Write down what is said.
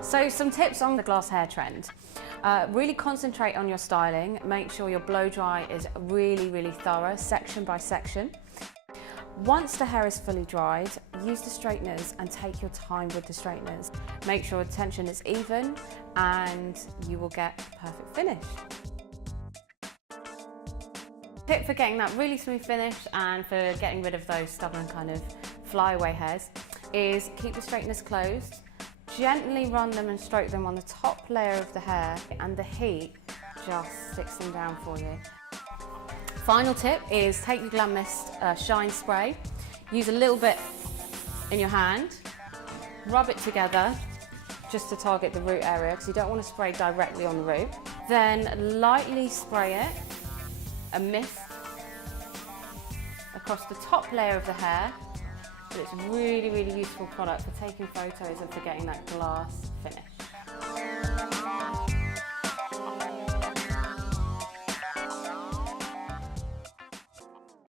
So some tips on the glass hair trend. Really concentrate on your styling. Make sure your blow dry is really thorough, section by section. Once the hair is fully dried, use the straighteners and take your time with the straighteners. Make sure the tension is even and you will get a perfect finish. Tip for getting that really smooth finish and for getting rid of those stubborn kind of flyaway hairs is keep the straighteners closed. Gently run them and stroke them on the top layer of the hair and the heat just sticks them down for you. Final tip is take the Glam Mist Shine Spray, use a little bit in your hand, rub it together just to target the root area because you don't want to spray directly on the root. Then lightly spray it, a mist across the top layer of the hair. So it's a really useful product for taking photos and for getting that glass finish.